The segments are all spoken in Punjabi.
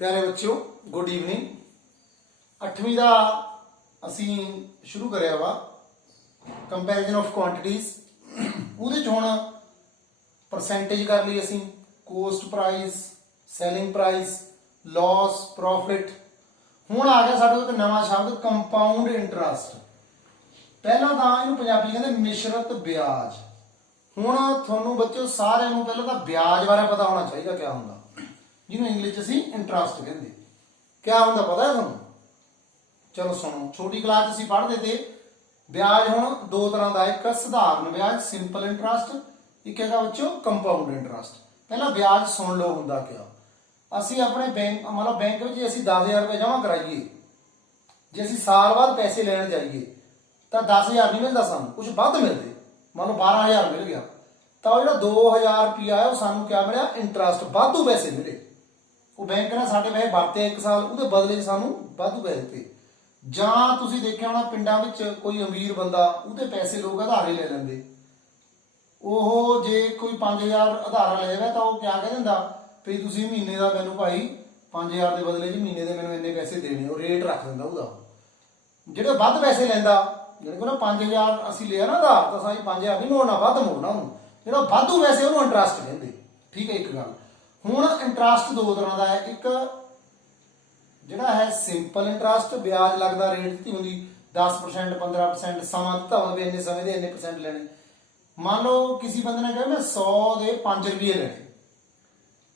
प्यारे बच्चों गुड ईवनिंग। 8वीं का असी शुरू कराया वा कंपैरिजन ऑफ क्वांटिटीज। ਉਹਦੇ 'ਚ ਹੁਣ परसेंटेज कर ली असी, coast price, selling price, loss, profit. ਹੁਣ आ गया साडे कोल एक नवां शब्द कंपाउंड इंटरस्ट। पहला ਤਾਂ ਇਹਨੂੰ ਪੰਜਾਬੀ ਕਹਿੰਦੇ ਮਿਸ਼ਰਤ ਵਿਆਜ। ਹੁਣ ਤੁਹਾਨੂੰ ਬੱਚਿਓ ਸਾਰਿਆਂ ਨੂੰ ਪਹਿਲਾਂ ਤਾਂ ਵਿਆਜ ਬਾਰੇ ਪਤਾ ਹੋਣਾ ਚਾਹੀਦਾ ਕਿਆ ਹੁੰਦਾ, ਜਿਹਨੂੰ ਇੰਗਲਿਸ਼ 'ਚ ਅਸੀਂ ਇੰਟਰਸਟ ਕਹਿੰਦੇ। ਕਿਆ ਹੁੰਦਾ ਪਤਾ ਹੈ ਤੁਹਾਨੂੰ? ਚਲੋ ਸੁਣੋ, ਛੋਟੀ ਕਲਾਸ 'ਚ ਅਸੀਂ ਪੜ੍ਹਦੇ ਤੇ ਵਿਆਜ ਹੁਣ ਦੋ ਤਰ੍ਹਾਂ ਦਾ, ਇੱਕ ਸਧਾਰਨ ਵਿਆਜ ਸਿੰਪਲ ਇੰਟਰਸਟ, ਇੱਕ ਹੈਗਾ ਬੱਚਿਓ ਕੰਪਾਊਂਡ ਇੰਟਰਸਟ। ਪਹਿਲਾਂ ਵਿਆਜ ਸੁਣ ਲਓ ਹੁੰਦਾ ਕਿਆ। ਅਸੀਂ ਆਪਣੇ ਬੈਂਕ ਮਤਲਬ ਬੈਂਕ ਵਿੱਚ ਅਸੀਂ 10,000 ਰੁਪਏ ਜਮ੍ਹਾਂ ਕਰਾਈਏ, ਜੇ ਅਸੀਂ ਸਾਲ ਬਾਅਦ ਪੈਸੇ ਲੈਣ ਜਾਈਏ ਤਾਂ 10,000 ਨਹੀਂ ਮਿਲਦਾ, ਸਾਨੂੰ ਕੁਝ ਵੱਧ ਮਿਲਦੇ। ਮੰਨ ਲਓ 12,000 ਮਿਲ ਗਿਆ ਤਾਂ ਉਹ ਜਿਹੜਾ 2,000 ਰੁਪਇਆ ਹੈ ਉਹ ਸਾਨੂੰ ਕਿਆ ਮਿਲਿਆ? ਇੰਟਰਸਟ, ਵਾਧੂ ਪੈਸੇ ਮਿਲੇ। ਉਹ ਬੈਂਕ ਨੇ ਸਾਡੇ ਪੈਸੇ ਵਰਤੇ ਇੱਕ ਸਾਲ, ਉਹਦੇ ਬਦਲੇ ਸਾਨੂੰ ਵਾਧੂ ਪੈਸੇ ਦਿੱਤੇ। ਜਾਂ ਤੁਸੀਂ ਦੇਖਿਆ ਹੋਣਾ ਪਿੰਡਾਂ ਵਿੱਚ ਕੋਈ ਅਮੀਰ ਬੰਦਾ, ਉਹਦੇ ਪੈਸੇ ਲੋਕ ਆਧਾਰੇ ਲੈ ਲੈਂਦੇ। ਉਹ ਜੇ ਕੋਈ 5,000 ਆਧਾਰਾ ਲੈ ਜਾਵੇ ਤਾਂ ਉਹ ਕਿਆ ਕਹਿ ਦਿੰਦਾ ਵੀ ਤੁਸੀਂ ਮਹੀਨੇ ਦਾ ਮੈਨੂੰ ਭਾਈ 5,000 ਦੇ ਬਦਲੇ 'ਚ ਮਹੀਨੇ ਦੇ ਮੈਨੂੰ ਇੰਨੇ ਪੈਸੇ ਦੇਣੇ, ਉਹ ਰੇਟ ਰੱਖ ਦਿੰਦਾ ਉਹਦਾ। ਜਿਹੜੇ ਵੱਧ ਪੈਸੇ ਲੈਂਦਾ, ਜਿਹੜੇ ਕੋਲ 5,000 ਅਸੀਂ ਲਿਆ ਨਾ ਆਧਾਰ, ਤਾਂ ਅਸੀਂ 5,000 ਨਹੀਂ ਮੋੜਨਾ, ਵੱਧ ਮੋੜਨਾ ਉਹਨੂੰ। ਜਿਹੜਾ ਵਾਧੂ ਪੈਸੇ ਉਹਨੂੰ ਇੰਟਰਸਟ ਕਹਿੰਦੇ। ਠੀਕ ਹੈ ਇੱਕ ਗੱਲ। ਹੁਣ ਇੰਟਰਸਟ ਦੋ ਤਰ੍ਹਾਂ ਦਾ ਹੈ, ਇੱਕ ਜਿਹੜਾ ਹੈ ਸਿੰਪਲ ਇੰਟਰਸਟ, ਵਿਆਜ ਲੱਗਦਾ, ਰੇਟ ਦਿੱਤੀ ਹੁੰਦੀ 10%, 15%, ਸਮਾਂ ਦਿੱਤਾ ਹੋਵੇ ਇੰਨੇ ਸਮੇਂ ਦੇ ਇੰਨੇ % ਲੈਣੇ। ਮੰਨ ਲਓ ਕਿਸੇ ਬੰਦੇ ਨੇ ਕਿਹਾ ਮੈਂ 100 ਦੇ 5 ਰੁਪਏ ਲੈਣੇ,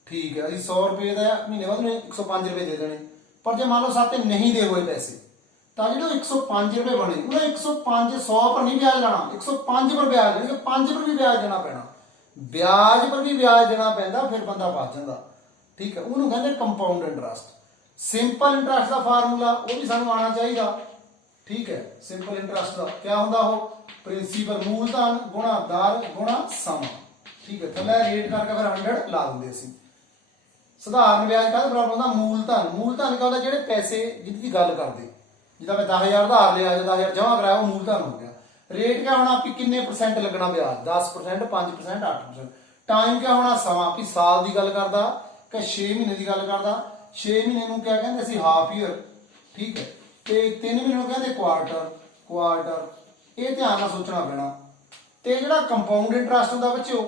ਠੀਕ ਹੈ, ਅਸੀਂ 100 ਰੁਪਏ ਦਾ ਮਹੀਨੇ ਬਾਅਦ ਨੂੰ 105 ਰੁਪਏ ਦੇ ਦੇਣੇ। ਪਰ ਜੇ ਮੰਨ ਲਓ ਸਾਤੇ ਨਹੀਂ ਦੇ ਹੋਏ ਪੈਸੇ ਤਾਂ ਜਿਹੜੇ 105 ਰੁਪਏ ਬਣੇ ਉਹਦਾ 105 100 ਪਰ ਨਹੀਂ ਵਿਆਜ ਲਾਣਾ, 105 ਪਰ ਵਿਆਜ ਲੈਣਗੇ, 5 ਪਰ ਵੀ ਵਿਆਜ ਦੇਣਾ ਪੈਣਾ, ਵਿਆਜ ਪਰ ਵੀ ਵਿਆਜ ਦੇਣਾ ਪੈਂਦਾ, ਫਿਰ ਬੰਦਾ ਬਚ ਜਾਂਦਾ। ਠੀਕ ਹੈ, ਉਹਨੂੰ ਕਹਿੰਦੇ ਕੰਪਾਊਂਡ ਇੰਟਰਸਟ। ਸਿੰਪਲ ਇੰਟਰਸਟ ਦਾ ਫਾਰਮੂਲਾ ਉਹ ਵੀ ਸਾਨੂੰ ਆਉਣਾ ਚਾਹੀਦਾ। ਠੀਕ ਹੈ, ਸਿੰਪਲ ਇੰਟਰਸਟ ਦਾ ਕਿਆ ਹੁੰਦਾ? ਉਹ ਪ੍ਰਿੰਸੀਪਲ ਮੂਲਧਨ ਗੁਣਾ ਦਰ ਗੁਣਾ ਸਮਾਂ। ਠੀਕ ਹੈ, ਥੱਲੇ ਰੇਟ ਕਰਕੇ ਫਿਰ 100 ਲਾ ਦਿੰਦੇ ਅਸੀਂ। ਸਧਾਰਨ ਵਿਆਜ ਕਾਹਦੇ ਬਰਾਬਰ ਹੁੰਦਾ? ਮੂਲਧਨ। ਮੂਲਧਨ ਕਾ ਹੁੰਦਾ? ਜਿਹੜੇ ਪੈਸੇ ਜਿਹਦੀ ਗੱਲ ਕਰਦੇ, ਜਿੱਦਾਂ ਮੈਂ 10,000 ਉਧਾਰ ਲਿਆ ਜਾਂ 10,000 ਜਮ੍ਹਾਂ ਕਰਾਇਆ, ਉਹ ਮੂਲਧਨ ਹੋ ਗਿਆ। ਰੇਟ ਕਿਆ ਹੋਣਾ ਵੀ ਕਿੰਨੇ % ਲੱਗਣਾ ਵਿਆਜ? 10%, 5%, 8%। ਟਾਈਮ ਕਿਆ ਹੋਣਾ? ਸਮਾਂ, ਵੀ ਸਾਲ ਦੀ ਗੱਲ ਕਰਦਾ ਕਿ 6 ਮਹੀਨੇ ਦੀ ਗੱਲ ਕਰਦਾ। 6 ਮਹੀਨੇ ਨੂੰ ਕਿਆ ਕਹਿੰਦੇ ਸੀ? Half year. ਠੀਕ ਹੈ, ਤੇ 3 ਮਹੀਨੇ ਨੂੰ ਕਹਿੰਦੇ ਕੁਆਰਟਰ। ਇਹ ਧਿਆਨ ਨਾਲ ਸੋਚਣਾ ਪੈਣਾ। ਤੇ ਜਿਹੜਾ ਕੰਪਾਊਂਡ ਇੰਟਰਸਟ ਹੁੰਦਾ ਬੱਚਿਓ,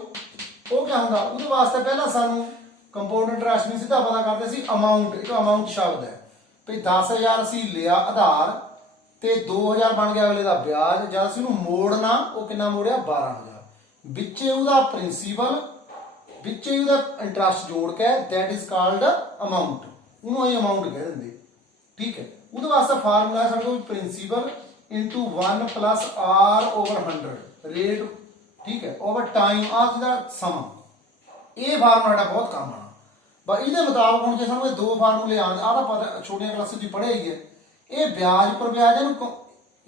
ਉਹ ਕਿਆ ਹੁੰਦਾ? ਉਹਦੇ ਵਾਸਤੇ ਪਹਿਲਾਂ ਸਾਨੂੰ ਕੰਪਾਊਂਡ ਇੰਟਰਸਟ ਨਹੀਂ ਸਿੱਧਾ ਪਤਾ ਕਰਦੇ ਸੀ ਅਮਾਊਂਟ। ਇੱਕ ਅਮਾਊਂਟ ਸ਼ਬਦ ਹੈ ਵੀ 10,000 ਅਸੀਂ ਲਿਆ ਆਧਾਰ ਤੇ 2,000 ਬਣ ਗਿਆ ਅਗਲੇ ਦਾ ਵਿਆਜ। ਜਦ ਅਸੀਂ ਉਹਨੂੰ ਮੋੜਨਾ, ਉਹ ਕਿੰਨਾ ਮੋੜਿਆ? 12,000। ਵਿੱਚੇ ਉਹਦਾ ਪ੍ਰਿੰਸੀਪਲ, ਵਿੱਚੇ ਉਹਦਾ ਇੰਟਰਸਟ ਜੋੜ ਕੇ ਦੈਟ ਇਜ਼ ਕਾਲਡ ਅਮਾਊਂਟ, ਉਹਨੂੰ ਅਸੀਂ ਅਮਾਊਂਟ ਕਹਿ ਦਿੰਦੇ। ਠੀਕ ਹੈ, ਉਹਦੇ ਵਾਸਤੇ ਫਾਰਮੂਲਾ ਹੈ ਸਾਡੇ ਕੋਲ principal into 1 plus r over 100 rate. ਠੀਕ ਹੈ, ਓਵਰ ਟਾਈਮ, ਆ ਜਿਹਦਾ ਸਮਾਂ। ਇਹ ਫਾਰਮੂਲਾ ਬਹੁਤ ਕੰਮ ਆਣਾ ਬਸ। ਇਹਦੇ ਮੁਤਾਬਕ ਹੁਣ ਜੇ ਸਾਨੂੰ ਇਹ ਦੋ ਫਾਰਮੂਲੇ ਆਉਣ, ਆਹ ਤਾਂ ਪਤਾ ਛੋਟੀਆਂ ਕਲਾਸਾਂ 'ਚ ਪੜ੍ਹਿਆ ਹੀ ਹੈ। ਇਹ ਵਿਆਜ ਪਰ ਵਿਆਜ, ਇਹਨੂੰ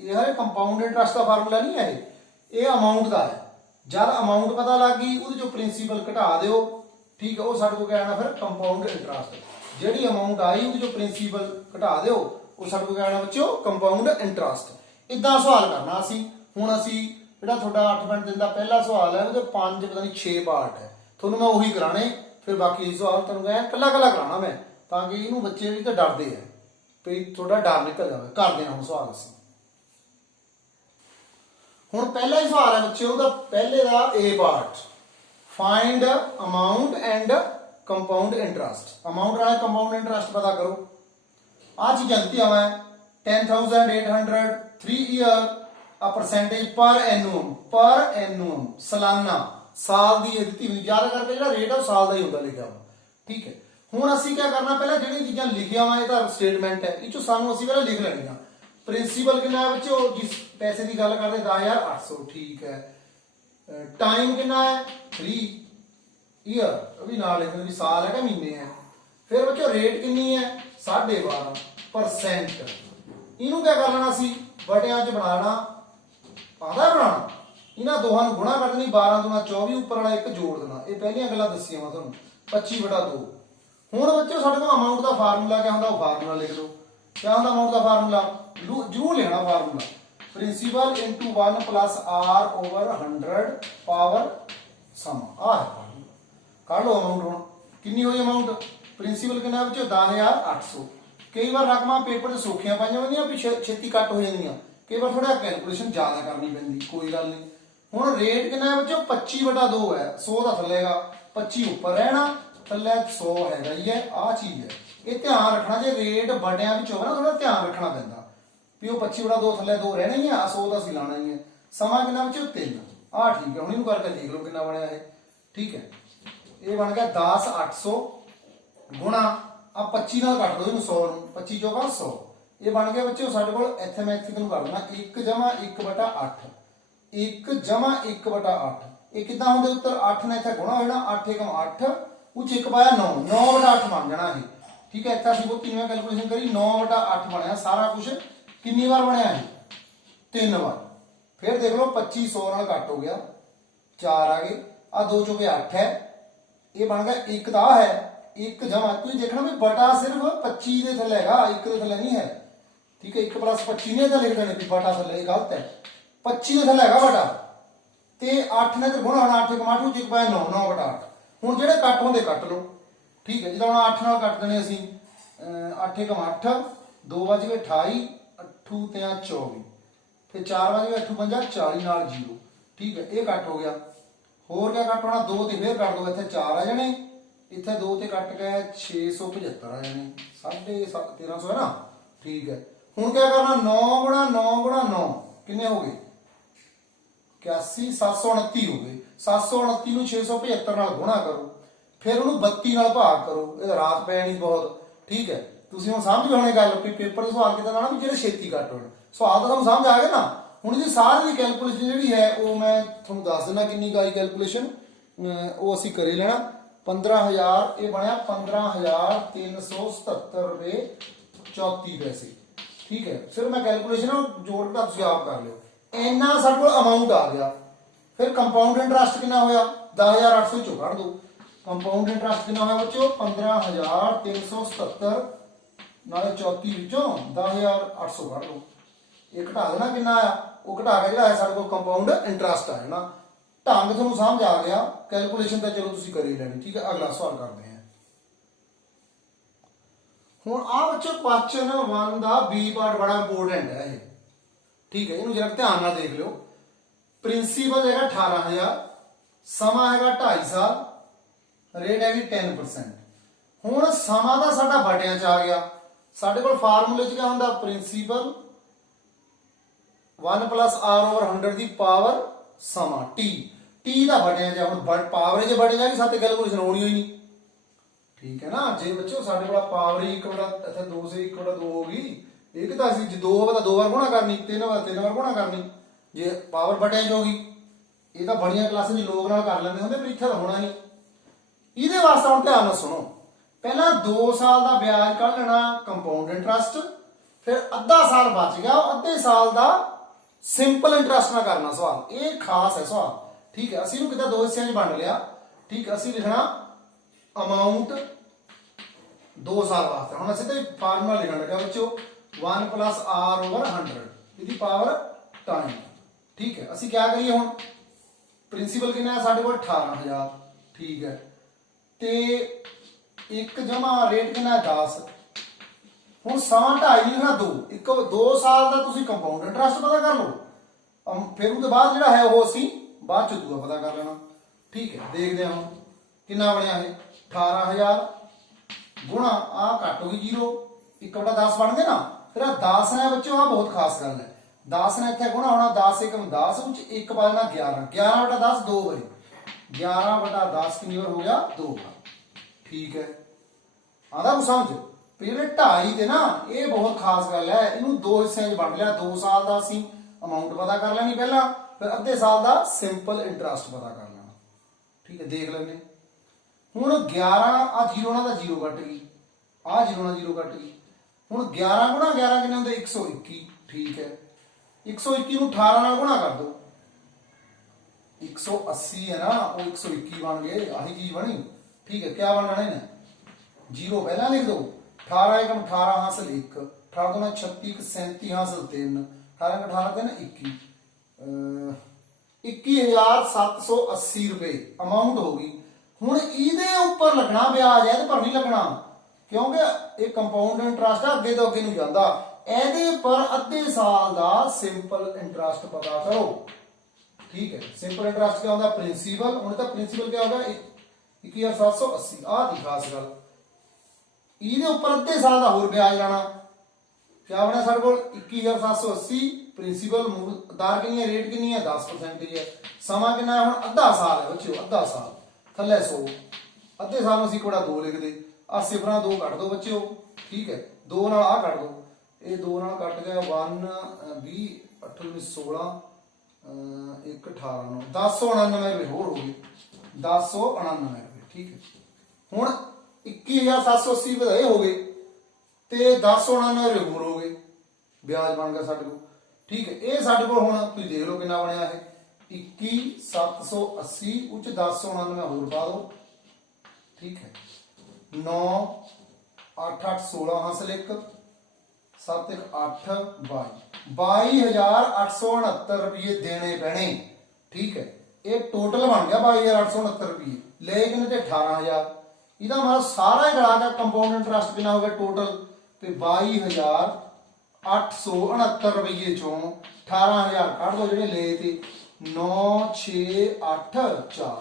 ਇਹ ਕੰਪਾਊਂਡ ਇੰਟਰਸਟ ਦਾ ਫਾਰਮੂਲਾ ਨਹੀਂ ਹੈ, ਇਹ ਅਮਾਊਂਟ ਦਾ ਹੈ। ਜਦ ਅਮਾਊਂਟ ਪਤਾ ਲੱਗ ਗਈ, ਉਹਦੇ ਚੋਂ ਪ੍ਰਿੰਸੀਪਲ ਘਟਾ ਦਿਓ। ਠੀਕ ਹੈ, ਉਹ ਸਾਡੇ ਕੋਲ ਕਹਿਣਾ ਫਿਰ ਕੰਪਾਊਂਡ ਇੰਟਰਸਟ। ਜਿਹੜੀ ਅਮਾਊਂਟ ਆਈ ਉਹਦੇ ਚੋਂ ਪ੍ਰਿੰਸੀਪਲ ਘਟਾ ਦਿਓ, ਉਹ ਸਾਡੇ ਕੋਲ ਕਹਿਣਾ ਬੱਚਿਓ ਕੰਪਾਊਂਡ ਇੰਟਰਸਟ। ਇਦਾਂ ਸਵਾਲ ਕਰਨਾ ਅਸੀਂ। ਹੁਣ ਅਸੀਂ ਜਿਹੜਾ ਤੁਹਾਡਾ 8 ਮਿੰਟ ਦਿਨ ਦਾ ਪਹਿਲਾ ਸਵਾਲ ਹੈ, ਉਹਦੇ 5 ਪਤਾ ਨਹੀਂ 6 ਪਾਰਟ ਹੈ, ਤੁਹਾਨੂੰ ਮੈਂ ਉਹੀ ਕਰਾਣੇ। ਫਿਰ ਬਾਕੀ ਸਵਾਲ ਤੁਹਾਨੂੰ ਕਹਾਂ ਕੱਲਾ ਕਰਾਉਣਾ ਮੈਂ, ਤਾਂ ਕਿ ਇਹਨੂੰ ਬੱਚੇ ਵੀ ਤਾਂ ਡਰਦੇ ਆ ਵੀ ਤੁਹਾਡਾ ਡਰ ਨਿਕਲ ਜਾਵੇ। ਕਰਦੇ ਹਾਂ ਹੁਣ ਸਵਾਲ ਅਸੀਂ। ਹੁਣ ਪਹਿਲਾ ਹੀ ਸਵਾਲ ਹੈ ਬੱਚਿਓ ਉਹਦਾ, ਪਹਿਲੇ ਦਾ A part, find amount and compound interest. Amount ਵਾਲਾ ਕੰਪਾਊਂਡ ਇੰਟਰਸਟ ਪਤਾ ਕਰੋ। ਆਹ ਚੀਜ਼ਾਂ ਦਿੱਤੀਆਂ ਵਾ 10,800 3 ਈਅਰ, ਆ ਪਰਸੈਂਟੇਜ ਪਰ ਐਨੂਅਮ ਸਾਲਾਨਾ, ਸਾਲ ਦੀ ਇਹ ਦਿੱਤੀ ਹੋਈ। ਯਾਦ ਕਰਕੇ ਜਿਹੜਾ ਰੇਟ ਆ ਉਹ ਸਾਲ ਦਾ ਹੀ ਹੁੰਦਾ ਲਿਖਿਆ ਵਾ। ਠੀਕ ਹੈ, ਹੁਣ ਅਸੀਂ ਕੀ ਕਰਨਾ? ਪਹਿਲਾਂ ਜਿਹੜੀਆਂ ਚੀਜ਼ਾਂ ਲਿਖੀਆਂ ਵਾ ਇਹ ਤਾਂ ਸਟੇਟਮੈਂਟ ਹੈ, ਇਹ ਚੋਂ ਸਾਨੂੰ ਅਸੀਂ ਪਹਿਲਾਂ ਲਿਖ ਲੈਣੀਆਂ। ਪ੍ਰਿੰਸੀਪਲ ਕਿੰਨਾ ਹੈ ਬੱਚਿਓ? ਜਿਸ ਪੈਸੇ ਦੀ ਗੱਲ ਕਰਦੇ 10,800। ਠੀਕ ਹੈ, ਟਾਈਮ ਕਿੰਨਾ ਹੈ? 3 ਈਅਰ, ਉਹ ਵੀ ਨਾਲ ਲਿਖਦੇ ਵੀ ਸਾਲ ਹੈ ਕਿ ਮਹੀਨੇ ਹੈ। ਫਿਰ ਬੱਚਿਓ ਰੇਟ ਕਿੰਨੀ ਹੈ? 12.5%। ਇਹਨੂੰ ਕੀ ਕਰ ਲੈਣਾ ਸੀ? ਵਟਿਆਂ 'ਚ ਬਣਾਉਣਾ, ਆਧਾ ਬਣਾਉਣਾ, ਇਹਨਾਂ ਦੋਹਾਂ ਨੂੰ ਗੁਣਾ ਕਰ ਦੇਣੀ, 12 ਦੂਣਾ 24, ਉੱਪਰ ਵਾਲਾ 1 ਜੋੜ ਦੇਣਾ। ਇਹ ਪਹਿਲੀਆਂ ਗੱਲਾਂ ਦੱਸੀਆਂ ਵਾ ਤੁਹਾਨੂੰ, 25/2। ਹੁਣ ਬੱਚਿਓ ਸਾਡੇ ਕੋਲ ਅਮਾਊਂਟ ਦਾ ਫਾਰਮੂਲਾ ਕਿਆ ਹੁੰਦਾ? ਉਹ ਫਾਰਮੂਲਾ ਲਿਖ ਲਓ। ਕਿਆ ਹੁੰਦਾ ਅਮਾਊਂਟ ਦਾ ਫਾਰਮੂਲਾ? ਜ਼ਰੂਰ ਲੈਣਾ formula, principal into 1 plus r over 100 power ਸਮਾਂ। ਆਹ ਹੈ ਫਾਰਮੂਲਾ। ਕੱਢ ਲਓ ਅਮਾਊਂਟ। ਹੁਣ ਕਿੰਨੀ ਹੋਈ ਅਮਾਊਂਟ? ਪ੍ਰਿੰਸੀਪਲ ਕਿੰਨਾ ਵਿੱਚੋਂ 10800। ਕਈ ਵਾਰ ਰਕਮਾਂ ਪੇਪਰ 'ਚ ਸੌਖੀਆਂ ਪਾਈਆਂ ਹੁੰਦੀਆਂ ਵੀ ਛੇਤੀ ਕੱਟ ਹੋ ਜਾਂਦੀਆਂ, ਕਈ ਵਾਰ ਥੋੜਾ ਕੈਲਕੂਲੇਸ਼ਨ ਜ਼ਿਆਦਾ ਕਰਨੀ ਪੈਂਦੀ, ਕੋਈ ਗੱਲ ਨਹੀਂ। ਹੁਣ ਰੇਟ ਕਿੰਨਾ ਹੈ ਵਿੱਚੋਂ 25/2 ਹੈ, 100 ਦਾ ਥੱਲੇਗਾ, 25 ਉੱਪਰ ਰਹਿਣਾ, ਥੱਲੇ 100 ਹੈਗਾ ਹੀ ਹੈ, ਆਹ ਚੀਜ਼ ਹੈ। ਇਹ ਧਿਆਨ ਰੱਖਣਾ, ਜੇ ਰੇਟ ਵੱਡਿਆਂ ਵਿੱਚ ਹੋਵੇ ਨਾ ਥੋੜਾ ਧਿਆਨ ਰੱਖਣਾ ਪੈਂਦਾ ਵੀ ਉਹ 25/2 ਥੱਲੇ 2 ਰਹਿਣਾ ਹੀ ਆ, 100 ਦਾ ਅਸੀਂ ਲਾਣਾ ਹੀ ਹੈ। ਸਮਾਂ ਕਿੰਨਾ ਵਿੱਚੋਂ 3, ਆਹ ਠੀਕ ਹੈ। ਹੁਣ ਇਹਨੂੰ ਕਰਕੇ ਦੇਖ ਲਓ ਕਿੰਨਾ ਬਣਿਆ ਇਹ, ਠੀਕ ਹੈ। ਇਹ ਬਣ ਗਿਆ 10800 ਗੁਣਾ ਆ 25 ਨਾਲ ਕੱਟ ਦੋ ਇਹਨੂੰ 100 ਨੂੰ, 25 ਚੋਂ 100, ਇਹ ਬਣ ਗਿਆ ਬੱਚਿਓ ਸਾਡੇ ਕੋਲ। ਇੱਥੇ ਮੈਂ ਇੱਥੇ ਤੁਹਾਨੂੰ ਕਰ ਦੇਣਾ 1 ਜਮਾ 1/8, 1 ਜਮਾ 1/8। ਇਹ ਕਿੱਦਾਂ ਹੁੰਦੇ ਉੱਤਰ, 8 ਨੇ ਇੱਥੇ ਗੁਣਾ ਹੋ ਜਾਣਾ, 8 × 8 ਉੱਚ 1 ਪਾਇਆ 9, 9/8 ਬਣ ਜਾਣਾ ਇਹ, ਠੀਕ ਹੈ। ਇੱਥੇ ਅਸੀਂ ਬਹੁਤ ਕਿਵੇਂ ਕੈਲਕੂਲੇਸ਼ਨ ਕਰੀ, 9/8 ਬਣਿਆ ਸਾਰਾ ਕੁਝ। ਕਿੰਨੀ ਵਾਰ ਬਣਿਆ ਇਹ, 3 ਵਾਰ। ਫਿਰ ਦੇਖ ਲਓ 25 100 ਨਾਲ ਕੱਟ ਹੋ ਗਿਆ, 4 ਆ ਗਏ, ਆ 2 ਚੋਂ 8 ਹੈ, ਇਹ ਬਣ ਗਿਆ 1 ਦਾ ਹੈ 1 ਜਮਾ, ਤੁਸੀਂ ਦੇਖਣਾ ਵੀ ਬਟਾ ਸਿਰਫ 25 ਦੇ ਥੱਲੇ ਹੈਗਾ, 1 ਦੇ ਥੱਲੇ ਨਹੀਂ ਹੈ, ਠੀਕ ਹੈ। 1 + 25 ਨਹੀਂ ਤਾਂ ਲਿਖ ਦੇਣੇ ਵੀ ਬਟਾ ਥੱਲੇ, ਇਹ ਗਲਤ ਹੈ, 25 ਦੇ ਥੱਲੇ ਹੈਗਾ ਬਟਾ, ਤੇ 8 ਨੇ ਤੇ ਗੁਣਾ ਹੋਣਾ, 8 × 8 1 ਪਾਇਆ 9, 9/8। ਹੁਣ ਜਿਹੜੇ ਕੱਟ ਹੁੰਦੇ ਕੱਟ ਲਓ, ਠੀਕ ਹੈ। ਜਿੱਦਾਂ ਹੁਣ 8 ਨਾਲ ਕੱਟ ਦੇਣੇ ਅਸੀਂ, 8 × 8 2 ਵੱਜ ਗਏ 28, 8 ਤੇ 24, ਫਿਰ 4 ਵੱਜ ਗਏ 8 5 40 ਨਾਲ 0, ਠੀਕ ਹੈ। ਇਹ ਕੱਟ ਹੋ ਗਿਆ। ਹੋਰ ਕਿਆ ਕੱਟ ਹੋਣਾ, 2 ਤੇ ਫੇਰ ਕੱਟ ਦੋ, ਇੱਥੇ 4 ਆ ਜਾਣੇ, ਇੱਥੇ 2 ਤੇ ਕੱਟ ਗਏ 675 ਆ ਜਾਣੇ, 1350 ਹੈ ਨਾ, ਠੀਕ ਹੈ। ਹੁਣ ਕਿਆ ਕਰਨਾ, 9 × 9 × 9 ਕਿੰਨੇ ਹੋ ਗਏ, 81, 729 ਹੋ ਗਏ। 729 ਨੂੰ 675 ਨਾਲ ਗੁਣਾ ਕਰੋ, ਫਿਰ ਉਹਨੂੰ 32 ਨਾਲ ਭਾਗ ਕਰੋ, ਇਹ ਰਾਤ ਪੈਣੀ ਬਹੁਤ, ਠੀਕ ਹੈ। ਤੁਸੀਂ ਹੁਣ ਸਮਝ ਗਏ ਹੋਣੇ ਗੱਲ ਵੀ ਪੇਪਰ ਦੇ ਸਵਾਲ ਕਿਦਾਂ ਲਾਣਾ ਵੀ ਜਿਹੜੇ ਛੇਤੀ ਕੱਟ ਹੋਣ। ਸਵਾਲ ਤਾਂ ਤੁਹਾਨੂੰ ਸਮਝ ਆ ਗਿਆ ਨਾ। ਹੁਣ ਇਹਦੀ ਸਾਰੀ ਦੀ ਕੈਲਕੂਲੇਸ਼ਨ ਜਿਹੜੀ ਹੈ ਉਹ ਮੈਂ ਤੁਹਾਨੂੰ ਦੱਸ ਦਿੰਦਾ ਕਿੰਨੀ ਕਾਈ ਕੈਲਕੂਲੇਸ਼ਨ, ਉਹ ਅਸੀਂ ਕਰੇ ਲੈਣਾ। 15000 ਇਹ ਬਣਿਆ 15377 ਰੁਪਏ 34 ਪੈਸੇ, ਠੀਕ ਹੈ। ਫਿਰ ਮੈਂ ਕੈਲਕੂਲੇਸ਼ਨ ਜੋੜ ਕੇ ਤੁਸੀਂ ਆਪ ਕਰ ਲਿਓ। ਇੰਨਾ ਸਾਡੇ ਕੋਲ ਅਮਾਊਂਟ ਆ ਗਿਆ। ਫਿਰ ਕੰਪਾਊਂਡ ਇੰਟਰਸਟ ਕਿੰਨਾ ਹੋਇਆ, 10800 ਚੋਂ ਕੱਢ ਦੋ। ਕੰਪਾਊਂਡ ਇੰਟਰਸਟ ਕਿੰਨਾ ਹੋਇਆ ਬੱਚਿਓ, 15377 ਨਾਲੇ 34 ਵਿੱਚੋਂ 10800 ਕੱਢ ਲਓ। ਇਹ ਘਟਾ ਦੇਣਾ ਕਿੰਨਾ ਆ, ਉਹ ਘਟਾ ਕੇ ਜਿਹੜਾ ਹੈ ਸਾਡੇ ਕੋਲ ਕੰਪਾਊਂਡ ਇੰਟਰਸਟ ਆ ਜਾਣਾ। ਢੰਗ ਤੁਹਾਨੂੰ ਸਮਝ ਆ ਗਿਆ, ਕੈਲਕੂਲੇਸ਼ਨ ਤਾਂ ਚਲੋ ਤੁਸੀਂ ਕਰ ਹੀ ਲੈਣੀ, ਠੀਕ ਹੈ। ਅਗਲਾ ਸਵਾਲ ਕਰਦੇ ਹਾਂ। ਹੁਣ ਆ ਬੱਚੋ ਕੁਐਸਚਨ 1 ਦਾ ਬੀ ਪਾਰਟ ਬੜਾ ਇੰਪੋਰਟੈਂਟ ਹੈ ਇਹ, ਠੀਕ ਹੈ। ਇਹਨੂੰ ਜਰਾ ਧਿਆਨ ਨਾਲ ਦੇਖ ਲਿਓ। ਪ੍ਰਿੰਸੀਪਲ ਹੈਗਾ 18000, ਸਮਾਂ ਹੈਗਾ 2.5 ਸਾਲ, ਰੇਟ ਹੈਗੀ 10%। ਹੁਣ ਸਮਾਂ ਦਾ ਸਾਡਾ ਬਟਿਆਂ ਚ ਆ ਗਿਆ। ਸਾਡੇ ਕੋਲ ਫਾਰਮੂਲੇ ਚ ਕਿਆ ਹੁੰਦਾ, ਪ੍ਰਿੰਸੀਪਲ 1 + r/100 ਦੀ ਪਾਵਰ ਸਮਾਂ ਟੀ ਦਾ ਬਟਿਆਂ ਚ। ਹੁਣ ਪਾਵਰ ਜੇ ਬਟੇ ਜਾ ਕੇ ਸਾਤੇ ਕੈਲਕੂਲੇਸ਼ਨ ਹੋਣੀ ਹੋਈ ਨਹੀਂ, ਠੀਕ ਹੈ ਨਾ। ਜੇ ਬੱਚੋ ਸਾਡੇ ਕੋਲ ਪਾਵਰ ਹੀ 1/2 ਸੇ 1/2 ਹੋ ਗਈ, ਇਹ ਤਾਂ ਅਸੀਂ ਜੇ 2 ਹੋਵੇ ਤਾਂ 2 ਵਾਰ ਗੁਣਾ ਕਰਨੀ, 3 ਹੋਵੇ 3 ਵਾਰ ਗੁਣਾ ਕਰਨੀ। ਜੇ ਪਾਵਰ ਬਟਿਆਂ ਚ ਹੋ ਗਈ, ਇਹ ਤਾਂ ਬੜੀਆਂ ਕਲਾਸਾਂ ਚ ਲੋਕ ਨਾਲ ਕਰ ਲੈਂਦੇ ਹੁੰਦੇ, ਪਰ ਇੱਥੇ ਤਾਂ ਹੋਣਾ ਨਹੀਂ। ਇਹਦੇ ਵਾਸਤੇ ਹੁਣ ਧਿਆਨ ਨਾਲ ਸੁਣੋ। ਪਹਿਲਾਂ 2 ਸਾਲ ਦਾ ਵਿਆਜ ਕੱਢ ਲੈਣਾ ਕੰਪਾਊਂਡ ਇੰਟਰਸਟ, ਫਿਰ ਅੱਧਾ ਸਾਲ ਬਚ ਗਿਆ, ਉਹ ਅੱਧੇ ਸਾਲ ਦਾ ਸਿੰਪਲ ਇੰਟਰਸਟ ਨਾਲ ਕਰਨਾ ਸਵਾਲ। ਇਹ ਖਾਸ ਹੈ ਸਵਾਲ, ਠੀਕ ਹੈ। ਅਸੀਂ ਇਹਨੂੰ ਕਿਤੇ 2 ਹਿੱਸਿਆਂ 'ਚ ਵੰਡ ਲਿਆ, ਠੀਕ। ਅਸੀਂ ਲਿਖਣਾ ਅਮਾਉਂਟ 2 ਸਾਲ ਵਾਸਤੇ। ਹੁਣ ਅਸੀਂ ਤੇ ਫਾਰਮੂਲਾ ਲਿਖਣ ਲੱਗਾ ਬੱਚੋ 1 + r/100 ਇਹਦੀ ਪਾਵਰ ਟਾਈਮ, ਠੀਕ ਹੈ। ਅਸੀਂ ਕਿਆ ਕਰੀਏ ਹੁਣ, ਪ੍ਰਿੰਸੀਪਲ ਕਿੰਨਾ ਹੈ ਸਾਡੇ ਕੋਲ 18000, ਠੀਕ ਹੈ, ਤੇ 1 ਜਮਾ ਰੇਟ ਕਿੰਨਾ 10। ਹੁਣ ਸਮਾਂ 2.5 ਨਹੀਂ ਲਿਖਣਾ 2, 2 ਸਾਲ ਦਾ ਤੁਸੀਂ ਕੰਪਾਊਂਡ ਇੰਟਰਸਟ ਪਤਾ ਕਰ ਲਓ, ਫਿਰ ਉਹਦੇ ਬਾਅਦ ਜਿਹੜਾ ਹੈ ਉਹ ਅਸੀਂ ਬਾਅਦ ਚ ਦੂਆ ਪਤਾ ਕਰ ਲੈਣਾ, ਠੀਕ ਹੈ। ਦੇਖਦੇ ਹਾਂ ਹੁਣ ਕਿੰਨਾ ਬਣਿਆ ਇਹ 18000 ਗੁਣਾ ਆ ਘੱਟ ਹੋ ਗਈ 0, 1/10 ਬਣ ਗਏ ਨਾ। ਫਿਰ ਆ 10 ਨੇ ਬੱਚਿਓ, ਆ ਬਹੁਤ ਖਾਸ ਗੱਲ ਹੈ। 10 ਨੇ ਇੱਥੇ ਗੁਣਾ ਹੋਣਾ, 10 × 10 ਵਿੱਚ 1 ਪਾ ਦੇਣਾ 11, 11/10 2 ਵਾਰੀ, 11/10 ਕਿੰਨੀ ਵਾਰ ਹੋ ਗਿਆ 2 ਵਾਰ, ਠੀਕ ਹੈ। ਆਦਾ ਕੁ ਸਮਝ ਜਿਹੜੇ 2.5 ਤੇ ਨਾ, ਇਹ ਬਹੁਤ ਖਾਸ ਗੱਲ ਹੈ। ਇਹਨੂੰ 2 ਹਿੱਸਿਆਂ 'ਚ ਵੰਡ ਲਿਆ। 2 ਸਾਲ ਦਾ ਅਸੀਂ ਅਮਾਉਂਟ ਪਤਾ ਕਰ ਲੈਣੀ ਪਹਿਲਾਂ, ਫਿਰ ਅੱਧੇ ਸਾਲ ਦਾ ਸਿੰਪਲ ਇੰਟਰਸਟ ਪਤਾ ਕਰ ਲੈਣਾ, ਠੀਕ ਹੈ। ਦੇਖ ਲੈਂਦੇ ਹੁਣ 11 ਆ 0 ਨਾਲ ਤਾਂ 0 ਕੱਟ ਗਈ, ਆ 0 ਨਾਲ 0 ਕੱਟ ਗਈ। ਹੁਣ 11 × 11 ਕਿੰਨੇ ਹੁੰਦੇ 121, ਠੀਕ ਹੈ। 121 ਨੂੰ 18 ਨਾਲ ਗੁਣਾ ਕਰ ਦੋ, 180 ਹੈ ਨਾ, ਉਹ 121 ਬਣ ਗਏ, ਆਹੀ ਚੀਜ਼ ਬਣੀ, ਠੀਕ ਹੈ। ਕਿਆ ਬਣਨਾ ਇਹਨੇ 0 ਪਹਿਲਾਂ ਲਿਖ ਦੋ, 18 × 18 ਹਾਸਲ 1, 18 × 36 37 ਹਾਸਲ 3, 18 × 18 3 21, 21780 ਰੁਪਏ ਅਮਾਊਂਟ ਹੋ ਗਈ। ਹੁਣ ਇਹਦੇ ਉੱਪਰ ਲੱਗਣਾ ਵਿਆਜ, ਇਹਦੇ ਪਰ ਨਹੀਂ ਲੱਗਣਾ, ਕਿਉਂਕਿ ਇਹ ਕੰਪਾਊਂਡ ਇੰਟਰਸਟ ਆ, ਅੱਗੇ ਤੋਂ ਅੱਗੇ ਨਹੀਂ ਜਾਂਦਾ। ਇਹਦੇ ਪਰ ਅੱਧੇ ਸਾਲ ਦਾ ਸਿੰਪਲ ਇੰਟਰਸਟ ਪਤਾ ਕਰੋ। ਠੀਕ ਹੈ, ਸਿੰਪਲ ਇੰਟਰਸਟ क्या होता है? प्रिंसिपल। ਹੁਣ ਤਾਂ प्रिंसिपल क्या होगा? 21780। ਆਹ ਦੀ ਖਾਸ ਗੱਲ, ਇਹਦੇ ਉੱਪਰ ਅੱਧੇ ਸਾਲ ਦਾ ਹੋਰ ਵਿਆਜ ਲਾਣਾ। क्या होना ਸਾਡੇ ਕੋਲ? 21780 प्रिंसिपल। ਦਰ ਕਿੰਨੀ ਹੈ? ਰੇਟ ਕਿੰਨੀ ਹੈ? 10% ਹੀ ਹੈ। ਸਮਾਂ ਕਿੰਨਾ ਹੈ? ਹੁਣ ਅੱਧਾ ਸਾਲ ਹੈ ਬੱਚਿਓ, ਅੱਧਾ ਸਾਲ। ਥੱਲੇ 100, ਅੱਧੇ ਸਾਲ ਨੂੰ ਅਸੀਂ ਕੋੜਾ 2 ਲਿਖਦੇ। ਆ ਸਿਫਰਾਂ 2 ਕੱਢ ਦੋ ਬੱਚਿਓ। ਠੀਕ ਹੈ, 2 ਨਾਲ ਆ ਕੱਢ ਦੋ, ਇਹ 2 ਨਾਲ ਕੱਟ ਗਿਆ 1 20 8 16 1 18 9 1099 ਰੁਪਏ ਹੋਰ ਹੋ ਗਏ, 1099 ਰੁਪਏ। ਠੀਕ ਹੈ, ਹੁਣ 21780 ਵਧਾਏ ਹੋ ਗਏ ਤੇ 1099 ਰੁਪਏ ਹੋਰ ਹੋ ਗਏ, ਵਿਆਜ ਬਣ ਗਿਆ ਸਾਡੇ ਕੋਲ। ਠੀਕ ਹੈ, ਇਹ ਸਾਡੇ ਕੋਲ ਹੁਣ ਤੁਸੀਂ ਦੇਖ ਲਓ ਕਿੰਨਾ ਬਣਿਆ ਇਹ 21780 ਉੱਚ 1099 ਹੋਰ ਪਾ ਦੋ। ਠੀਕ ਹੈ, 9 8 8 16 ਹਾਸਲ 1 7 1 8 22 22869 ਰੁਪਏ ਦੇਣੇ ਪੈਣੇ। ਠੀਕ ਹੈ, ਇਹ ਟੋਟਲ ਬਣ ਗਿਆ 22869 ਰੁਪਏ। ਲੈ ਕਿੰਨੇ ਤੇ 18000। ਇਹਦਾ ਮਤਲਬ ਸਾਰਾ ਹੀ ਰਲਾ ਕੇ ਕੰਪਾਊਂਡ ਇੰਟਰਸਟ ਕਿੰਨਾ ਹੋ ਗਿਆ ਟੋਟਲ? ਤੇ 22869 ਰੁਪਏ ਚੋਂ 18000 ਕੱਢ ਦੋ ਜਿਹੜੇ ਲਏ ਤੇ 9 6 8 4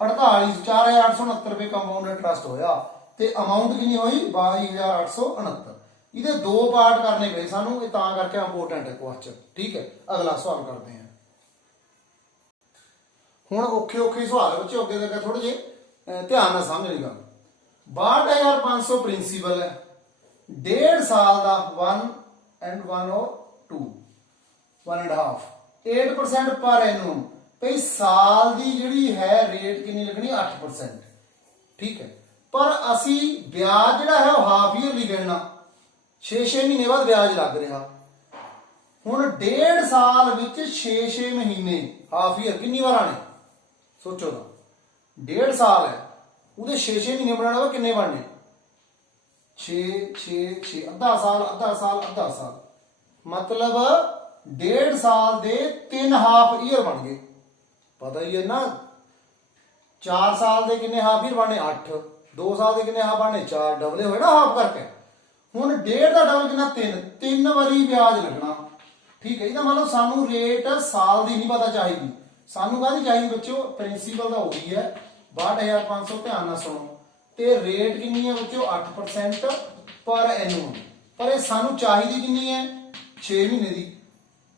48 4869 ਰੁਪਏ ਕੰਪਾਊਂਡ ਇੰਟਰਸਟ ਹੋਇਆ ਤੇ ਅਮਾਉਂਟ ਕਿੰਨੀ ਹੋਈ? 22869। ਇਹਦੇ 2 ਪਾਰਟ ਕਰਨੇ ਪਏ ਸਾਨੂੰ, ਇਹ ਤਾਂ ਕਰਕੇ ਇੰਪੋਰਟੈਂਟ ਹੈ ਕੁਐਸਚਨ। ਠੀਕ ਹੈ, ਅਗਲਾ ਸਵਾਲ ਕਰਦੇ ਹਾਂ। ਹੁਣ ਔਖੇ ਔਖੇ ਸਵਾਲ ਬੱਚੇ ਅੱਗੇ ਤੱਕ ਥੋੜੇ ਜਿਹੇ ਧਿਆਨ ਨਾਲ ਸਮਝਣੀ ਗੱਲ। 62500 ਪ੍ਰਿੰਸੀਪਲ ਹੈ, 1.5 ਸਾਲ ਦਾ 1 and 1 or 2 1 and half 8% ਪਰ ਐਨੂਮ। ਭਈ ਸਾਲ ਦੀ ਜਿਹੜੀ ਹੈ ਰੇਟ ਕਿੰਨੀ ਲੱਗਣੀ? 8%। ਠੀਕ ਹੈ, ਪਰ ਅਸੀਂ ਵਿਆਜ ਜਿਹੜਾ ਹੈ ਉਹ ਹਾਫ ਈਅਰਲੀ ਗਿਣਨਾ, 6-6 ਮਹੀਨੇ ਬਾਅਦ ਵਿਆਜ ਲੱਗ ਰਿਹਾ। ਹੁਣ 1.5 ਸਾਲ ਵਿੱਚ 6-6 ਮਹੀਨੇ ਹਾਫ ਈਅਰ ਕਿੰਨੀ ਵਾਰ ਆਣੇ? ਸੋਚੋ ਤਾਂ, 1.5 ਸਾਲ ਹੈ ਉਹਦੇ 6-6 ਮਹੀਨੇ ਬਣਾਉਣਾ ਵਾ, ਕਿੰਨੇ ਬਣਨੇ? 6 6 6 ਅੱਧਾ ਸਾਲ ਅੱਧਾ ਸਾਲ ਅੱਧਾ ਸਾਲ, ਮਤਲਬ 1.5 ਸਾਲ ਦੇ 3 ਹਾਫ ਈਅਰ ਬਣ ਗਏ। ਪਤਾ ਹੀ ਹੈ ਨਾ, 4 ਸਾਲ ਦੇ ਕਿੰਨੇ ਹਾਫ ਈਅਰ ਬਣਨੇ? 8। 2 ਸਾਲ ਦੇ ਕਿੰਨੇ ਹਾਫ ਬਣਨੇ? 4। ਡਬਲੇ ਹੋਏ ਨਾ ਹਾਫ ਕਰਕੇ। ਹੁਣ 1.5 ਦਾ ਡਬਲ ਕਿੰਨਾ? 3 ਵਾਰੀ ਵਿਆਜ ਲੱਗਣਾ। ਠੀਕ ਹੈ, ਇਹਦਾ ਮਤਲਬ ਸਾਨੂੰ ਰੇਟ ਸਾਲ ਦੀ ਨਹੀਂ ਪਤਾ ਚਾਹੀਦੀ, ਸਾਨੂੰ ਕਾਹਦੀ ਚਾਹੀਦੀ ਬੱਚਿਓ? ਪ੍ਰਿੰਸੀਪਲ ਦਾ ਹੋ ਗਈ ਹੈ 62500। ਧਿਆਨ ਨਾਲ ਸੁਣੋ, ਤੇ ਰੇਟ ਕਿੰਨੀ ਹੈ ਬੱਚਿਓ? 8% ਪਰ ਐਨੂਅਲ। ਪਰ ਇਹ ਸਾਨੂੰ ਚਾਹੀਦੀ ਕਿੰਨੀ ਹੈ? 6 ਮਹੀਨੇ ਦੀ।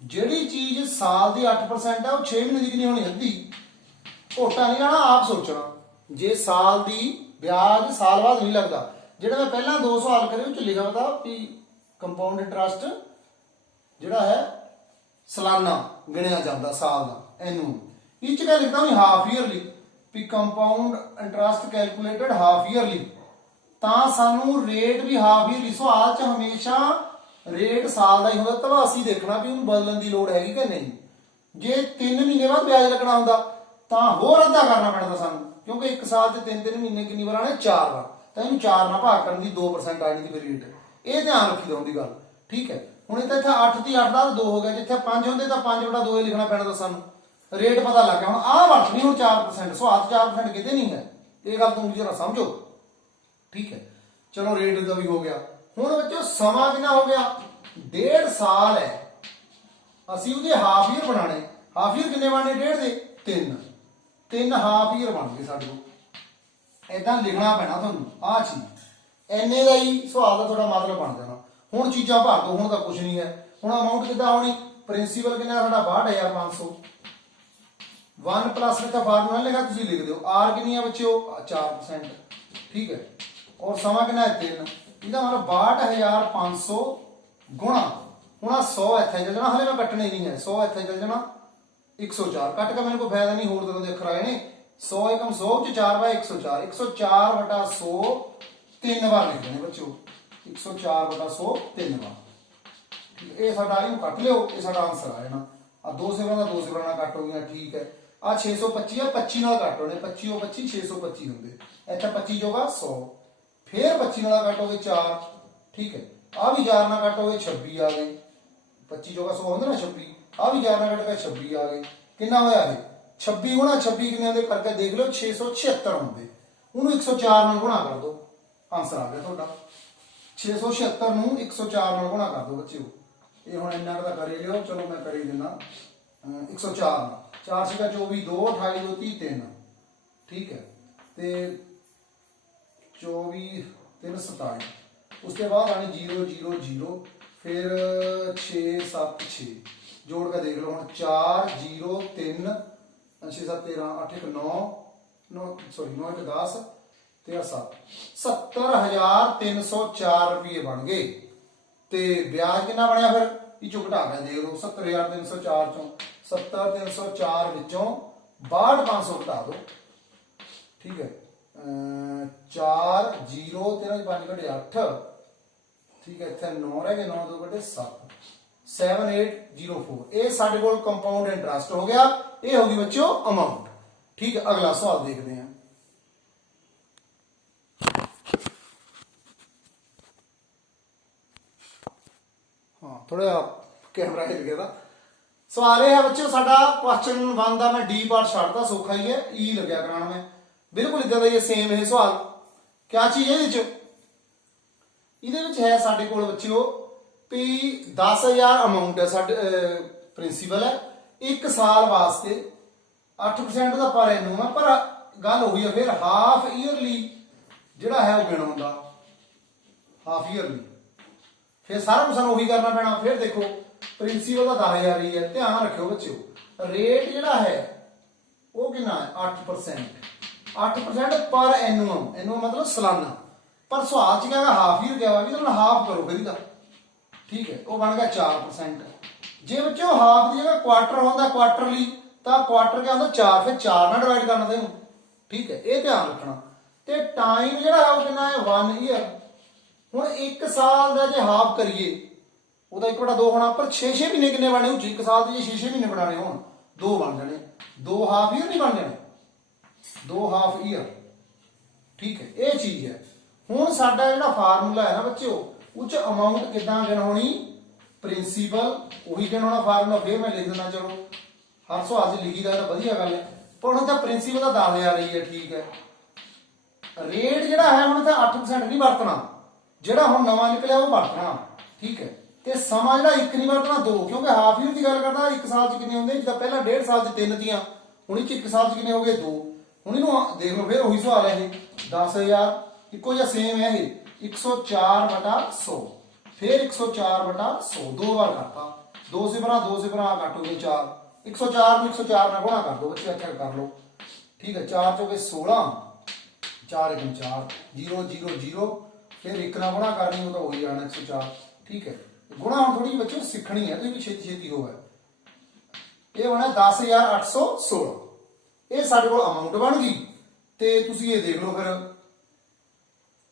ਜਿਹੜੀ ਚੀਜ਼ ਸਾਲ ਦੀ 8% ਹੈ ਉਹ 6 ਮਹੀਨੇ ਦੀ ਕਿੰਨੀ ਹੋਣੀ? ਅੱਧੀ। ਘੋਟਾ ਨਹੀਂ ਆਣਾ, ਆਪ ਸੋਚਣਾ। ਜੇ ਸਾਲ ਦੀ ਵਿਆਜ ਸਾਲ ਬਾਅਦ ਨਹੀਂ ਲੱਗਦਾ, ਜਿਹੜਾ ਮੈਂ ਪਹਿਲਾਂ 2 ਸਵਾਲ ਕਰੇ ਉਹ ਚ ਲਿਖਿਆ ਤਾ ਕਿ ਕੰਪਾਊਂਡ ਇੰਟਰਸਟ ਜਿਹੜਾ ਹੈ ਸਾਲਾਨਾ ਗਿਣਿਆ ਜਾਂਦਾ, ਸਾਲ ਦਾ ਐਨੂਅਲ। ਇਹ ਚ ਕਿਆ ਲਿਖਦਾ ਵੀ ਹਾਫ ਈਅਰਲੀ, ਵੀ compound interest calculated half yearly, ਤਾਂ ਸਾਨੂੰ ਰੇਟ ਵੀ ਹਾਫ ਈਅਰਲੀ। ਸਵਾਲ ਚ ਹਮੇਸ਼ਾ ਰੇਟ ਸਾਲ ਦਾ ਹੀ ਹੁੰਦਾ, ਤਾਂ ਅਸੀਂ ਦੇਖਣਾ ਵੀ ਉਹਨੂੰ ਬਦਲਣ ਦੀ ਲੋੜ ਹੈਗੀ ਕਿ ਨਹੀਂ। ਜੇ 3 ਮਹੀਨੇ ਬਾਅਦ ਵਿਆਜ ਲੱਗਣਾ ਹੁੰਦਾ ਤਾਂ ਹੋਰ ਅੱਧਾ ਕਰਨਾ ਪੈਣਾ ਸਾਨੂੰ, ਕਿਉਂਕਿ 1 ਸਾਲ ਚ 3-3 ਮਹੀਨੇ ਕਿੰਨੀ ਵਾਰ ਆਣੇ? 4 ਵਾਰ। ਤਾਂ ਇਹਨੂੰ 4 ਨਾਲ ਭਾਗ ਕਰਨ ਦੀ 2% ਆ ਜਾਂਦੀ ਰੇਟ। ਇਹ ਧਿਆਨ ਰੱਖੀ ਹੁੰਦੀ ਗੱਲ। ਠੀਕ ਹੈ, ਹੁਣ ਇੱਥੇ 8 ਦੀ 8 ਦਾ 2 ਹੋ ਗਿਆ, ਜਿੱਥੇ 5 ਹੁੰਦੇ ਤਾਂ 5/2 ਹੀ ਲਿਖਣਾ ਪੈਣਾ ਤਾਂ ਸਾਨੂੰ ਰੇਟ ਪਤਾ ਲੱਗ ਗਿਆ। ਹੁਣ ਆਹ ਵਰਤਣੀ ਹੁਣ 4%, ਸਵਾਲ 4% ਕਿਤੇ ਨਹੀਂ ਹੈ, ਇਹ ਗੱਲ ਤੁਸੀਂ ਜਰਾ ਸਮਝੋ। ਠੀਕ ਹੈ, ਚਲੋ ਰੇਟ ਦਾ ਵੀ ਹੋ ਗਿਆ। ਹੁਣ ਬੱਚੋ ਸਮਾਂ ਕਿੰਨਾ ਹੋ ਗਿਆ? 1.5 ਸਾਲ ਹੈ, ਅਸੀਂ ਉਹਦੇ ਹਾਫ ਈਅਰ ਬਣਾਣੇ। ਹਾਫ ਈਅਰ ਕਿੰਨੇ ਬਣਨੇ? 1.5 ਦੇ 3 ਹਾਫ ਈਅਰ ਬਣ ਗਏ ਸਾਡੇ ਕੋਲ। ਏਦਾਂ ਲਿਖਣਾ ਪੈਣਾ ਤੁਹਾਨੂੰ ਆਹ ਚੀਜ਼, ਐਨੇ ਦਾ ਹੀ ਸਵਾਲ ਦਾ ਤੁਹਾਡਾ ਮਤਲਬ ਬਣ ਜਾਣਾ। ਹੁਣ ਚੀਜ਼ਾਂ ਭਰ ਦੋ, ਹੁਣ ਤਾਂ ਕੁਝ ਨਹੀਂ ਹੈ। ਹੁਣ ਅਮਾਊਂਟ ਕਿੱਦਾਂ ਹੋਣੀ? ਪ੍ਰਿੰਸੀਪਲ ਕਿੰਨਾ ਸਾਡਾ? 62500। 1 ਪਲੱਸ ਵਿੱਚ ਫਾਰਮੂਲਾ ਲਿਖਿਆ, ਤੁਸੀਂ ਲਿਖ ਦਿਓ। ਆਰ ਕਿੰਨੀ ਹੈ ਬੱਚਿਓ? 4%। ਠੀਕ ਹੈ, ਔਰ ਸਮਾਂ ਕਿੰਨਾ ਹੈ? 3। ਇਹਦਾ ਮਤਲਬ 62500 ਗੁਣਾ, ਹੁਣ ਆ 100 ਇੱਥੇ ਚੱਲ ਜਾਣਾ, ਹਲੇ ਮੈਂ ਕੱਟਣੇ ਨਹੀਂ ਹੈ। 100 ਇੱਥੇ ਚੱਲ ਜਾਣਾ, 104 ਕੱਟ ਕੇ ਮੈਨੂੰ ਕੋਈ ਫਾਇਦਾ ਨਹੀਂ, ਹੋਰ ਤਰ੍ਹਾਂ ਦੇ ਅੱਖਰ ਆਏ ਨੇ। 100 × 100 ਚ 4/104, 104/100 3 ਵਾਰ ਲਿਖ ਦੇਣੇ ਬੱਚਿਓ। 104/100 3 ਵਾਰ। ਇਹ ਸਾਡਾ ਇਹਨੂੰ ਕੱਟ ਲਿਓ, ਇਹ ਸਾਡਾ ਆਨਸਰ ਆ ਜਾਣਾ। ਆ 2 ਸਿਫਰਾਂ ਦਾ 2 ਸਿਫਰਾਂ ਨਾਲ ਕੱਟ ਹੋ ਗਈਆਂ। ਠੀਕ ਹੈ, ਆ 625 ਆ 25 ਨਾਲ ਕੱਟ ਹੋਣੇ, 25 ਉਹ 25 625 ਹੁੰਦੇ। ਇੱਥੇ 25 ਜੋਗਾ 100, ਫਿਰ 25 ਨਾਲ ਕੱਟ ਹੋ ਗਏ 4। ਠੀਕ ਹੈ, ਆ ਵੀ 4 ਨਾਲ ਕੱਟ ਹੋ ਗਏ 26 ਆ ਗਏ। 25 ਜੋਗਾ 100 ਹੁੰਦਾ ਨਾ 26, ਆ ਵੀ 4 ਨਾਲ ਕੱਟ ਕੇ 26 ਆ ਗਏ। ਕਿੰਨਾ ਹੋਇਆ ਇਹ? 26 ਗੁਣਾ 26 ਕਿੰਨੇ ਹੁੰਦੇ ਕਰਕੇ ਦੇਖ ਲਓ, 676 ਹੁੰਦੇ। ਉਹਨੂੰ 104 ਨਾਲ ਗੁਣਾ ਕਰ ਦਿਓ, ਆਨਸਰ ਆ ਗਿਆ ਤੁਹਾਡਾ। 676 ਨੂੰ 104 ਨਾਲ ਗੁਣਾ ਕਰ ਦਿਓ ਬੱਚਿਓ। ਇਹ ਹੁਣ ਇੰਨਾ ਕੁ ਤਾਂ ਕਰੇ ਲਿਓ, ਚਲੋ ਮੈਂ ਕਰੀ ਦਿੰਦਾ। 104 ਨਾਲ 4 ਸੀਗਾ 24, 2 28 2 30 3, ਠੀਕ ਹੈ। ਤੇ 24 3 27, उसके बाद आनी 0 0 0, फिर 6 7 6, जोड़ के देख लो हम 4 0 3 6 7 13 8 1 9 9 सॉरी 9 1 10 13 7 70,304 रुपये बन गए। ते ब्याज कितना बनया फिर इचों घटा के देख लो 70,304 चों 70,304 विचों 62,500 घटा दो, ठीक है। 4 0 13 5 घटे 8, ठीक है। इतने 9 रह गए, 9 2 घटे 7, 7804। ये साडे कोल कंपाउंड इंटरेस्ट हो गया, ये होगी बच्चों अमाउंट, ठीक है। अगला सवाल देखते हैं। हाँ थोड़ा कैमरा हिल गया था। सवाल यह है बच्चों, साडा क्वेश्चन 1 का मैं डी पार्ट छाड़ता, सौखा ही है, ई लग्या कराना मैं बिल्कुल इदा दा सेम है सवाल। क्या चीज है ये है साडे कोल बच्चों भी 10,000 अमाउंट है, साडे प्रिंसीपल है, 1 साल वास्ते 8% का पर एनम है, पर गल हुई है फिर हाफ ईयरली जिहड़ा है वो गिण होंदा, हाफ ईयरली फिर सारा कुछ सानूं उही करना पैना। फिर देखो प्रिंसीपल का 10,000 ही है, ध्यान रखियो बच्चों रेट जिहड़ा है वो कितना है 8%, 8% पर एनुअम, एनुअम मतलब सालाना, पर सवाल च क्या हाफ ईयर क्या भी तो हाफ करो फिर इसका, ठीक है। वो बन गया 4%। जे बच्चों हाफ की जगह क्वार्टर होता क्वार्टरली, तो क्वार्टर क्या होता 4, फिर 4 ना डिवाइड करना तेन, ठीक है। ये ध्यान रखना। तो टाइम जो है वो कितना है 1 ईयर। हुण 1 साल का जो हाफ करिए वो 1/2 होना, पर 6 महीने कितने बनने, 1 साल के 6 महीने बनाने हो 2 बन जाने, 2 हाफ ईयर नहीं बन जाने, 2 हाफ ईयर, ठीक है। ये चीज है। हुण साडा जिहड़ा फार्मूला है ना बच्चों, उस अमाउंट किदां गिण होनी, प्रिंसीपल उही गिण होना, फार्मूला फिर मैं लिख देना, चलो हर सवाल से लिखी दा वधिया गल है। पर हुण तां प्रिंसीपल का 10,000 ही है, ठीक है। रेट जिहड़ा है हुण तां 8% नहीं वरतना, जिहड़ा हुण नवां निकलिया वो वरतना, ठीक है। ते समा जिहड़ा 1 नहीं वरतना 2, क्योंकि हाफ ईयर की गल करदा 1 साल च किन्ने हुंदे, जिद्दां पहला 1.5 साल च 3 दियां, हुण 1 साल च किन्ने हो गए 2। हुण इहनूं देख लो फिर वही सवाल है, ये 10,000 इक्को जिहा सेम है, ये 104/100, फिर 104/100 2 बार करता, 2 से बना 2 से बना कट हो गए 4, 104 में 104 में गुणा कर दो बच्चे, अच्छा कर लो, ठीक है। 4 चौके 16, 4 1 4 0 0 0, फिर 1 ना गुणा करनी हो तो वही आना 104, ठीक है। गुणा हम थोड़ी बच्चों सीखनी है, तो ये छेती छेती हो ये होना 10,816। ये साडे कोल अमाउंट बन गई। ते तुसी ये देख लो फिर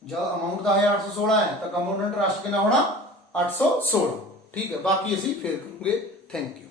जब अमाउंट 10,816 है तो कंपाउंड इंटरेस्ट कितना होना 816, ठीक है। बाकी असी फिर करेंगे। Thank you.